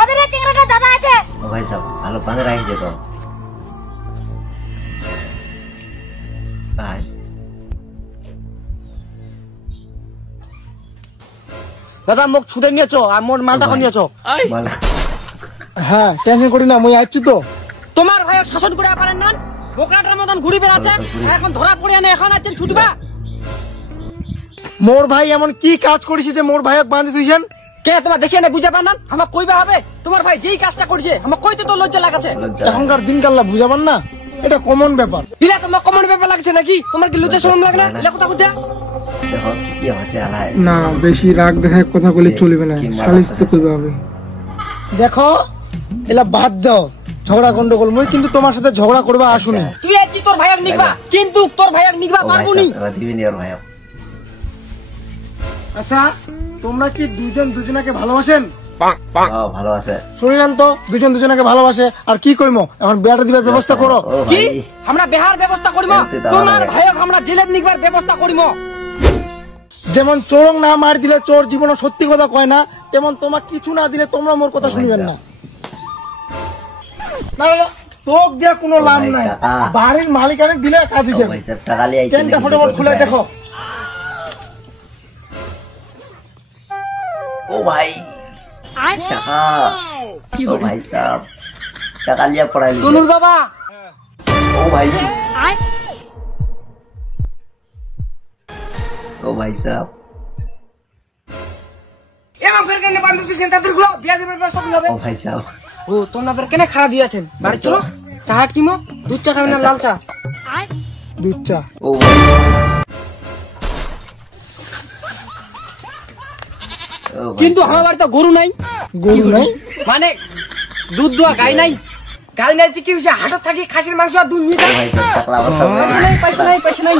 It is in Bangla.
আরে চিংড়িটা দাদা আছে। ও ভাই সাহেব ভালো বাঁধে রাখছে তো ভাই। দাদা মোক ছুটে নিয়েছো আর মোর মালটা নিয়েছো। হ্যাঁ টেনশন করি না, মই আসছি তো। তোমার ভাই শাসন করে পারেন না, বোকাটার মতন ঘুরি বেড়াচ্ছে, এখন ধরা পড়ে না, এখন আছেন ছুটবা। মোর ভাই এমন কি কাজ করেছে যে মোর ভাইক বাঁধি দিয়েছেন? কে তোমার দেখিয়ে না বুঝা পান না, আমার কইবা হবে? তোমার ভাই যেই কাজটা করছে আমার কইতে তো লজ্জা লাগাছে। এখনকার দিনকাল্লা বুঝাবেন না, এটা কমন ব্যাপার। ইলা তোমার কমন ব্যাপার লাগছে নাকি? তোমার কি লজ্জা শরম লাগে না? ইলা কথা কইতা দেখো কি হচ্ছে আলাই না, বেশি রাগ দেখায় কথা বলে চলবে না, সালিশ তো কইবা হবে। দেখো এলা বাদ দাও, ঝগড়া গন্ডগোল, মই কিন্তু তোমার সাথে ঝগড়া করবা আসুনি। তুই আছি তোর ভাইক নিবা, কিন্তু তোর ভাইক নিবা পারবো নি। দিবিনি ওর ভাই। আচ্ছা তোমরা কি দুজন দুজনাকে ভালোবাসেন? ভালো আছে শুনিলেন তো, দুজন দুজনাকে ভালোবাসে। আর কি কইমো, এখন বিয়াটা দিবার ব্যবস্থা করো। কি আমরা বিহার ব্যবস্থা করিম, তোমার ভাইক আমরা জেলের নিবার ব্যবস্থা করিম। যেমন চোরং না মার দিলে চোর জীবনে সত্যি কথা কয় না, তেমন তোমার কিছু না দিলে তোমরা মোর কথা শুনবেন না। না তোক দিয়া কোনো লাভ নাই, বাড়ির মালিকানে দিলে কাজ হয়ে যাবে। টাকা লিয়ে আইছে, চেনটা ফটোফট খুলে দেখো। ও ভাই টাকা, ও ভাই সাহেব টাকা লিয়ে পড়াই লিছে। সুনুর বাবা, ও ভাই, ও ভাই সাহেব এমন করে কেন বান্ধব দিছেন তাদের গুলো বিয়া দিবার ব্যবস্থা কি হবে? ও ভাই সাহেব ও তোমরা বের কেন খাড়া দিয়েছেন? বাড়ি চলো, চা কিমো, দুধ চা খাবেন না লাল চা? দুধ চা। ও ভাই, কিন্তু আমার বাড়িতে গরু নাই। গরু নাই মানে দুধ দোয়া গাই নাই। গাই নাই কি হইছে? হাটত থাকি খাসির মাংস আর দুধ নিয়ে ও ভাই সাহেব টাকা পয়সা নাই, পয়সা নাই।